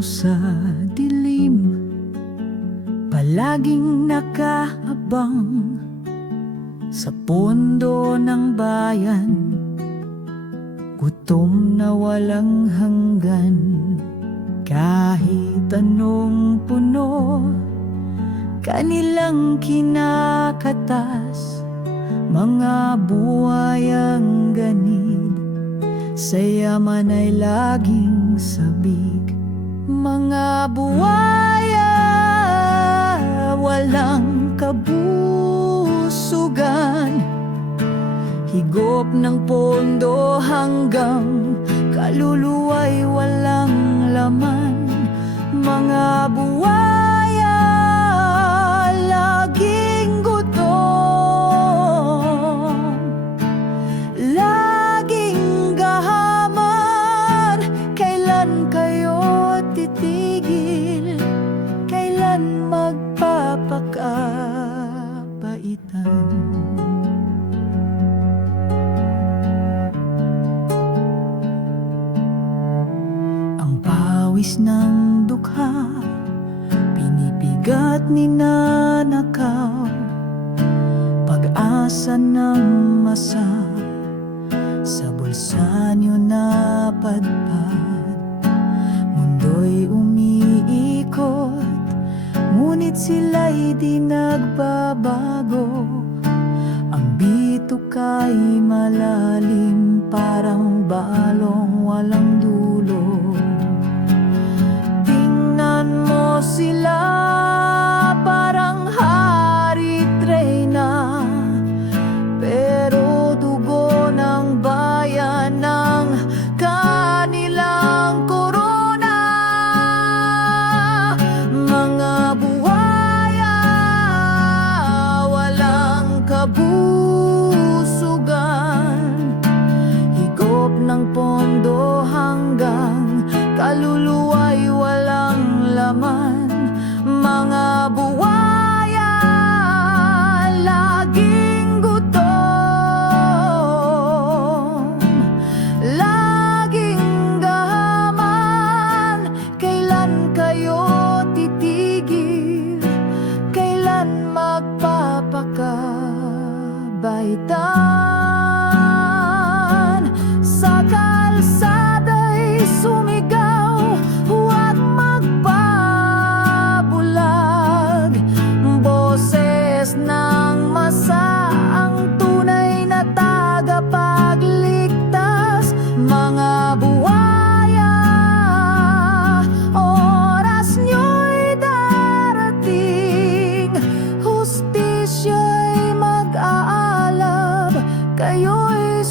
sa dilim, palaging nakaabang sa pondo ng bayan. Gutom na walang hanggan, kahit anong puno kanilang kinakatas. Mga buhayang ganid, sa yaman ay laging sabik. Mga buhaya walang kabusugan, higop ng pondo hanggang kaluluwa'y walang laman. Mga buhaya laging gutom, laging gahaman. Kailan kayo titigil? Kailan magpapakabaitan? Pawis ng dukha, pinipigat ni nanakaw. Pag-asa ng masa, sa bulsa nyo napadpad. Mundo'y umiikot, ngunit sila'y di nagbabago. Ang bitok ay malalim, parang balong walang dulo. Sila parang hari reyna, pero dugo ng bayan ng kanilang korona. Mga buhaya walang kabusugan, higop ng pondo hanggang kaluluwa'y walang laman. Mga buhaya laging gutom, laging gahaman. Kailan kayo titigil? Kailan magpapakabaitan? Sa kalsada'y sumigaw, huwag magpabulag. Boses ng masa ang tunay na tagapagligtas. Mga buhaya, oras nyo'y darating. Hustisya'y mag-aalab, kayo'y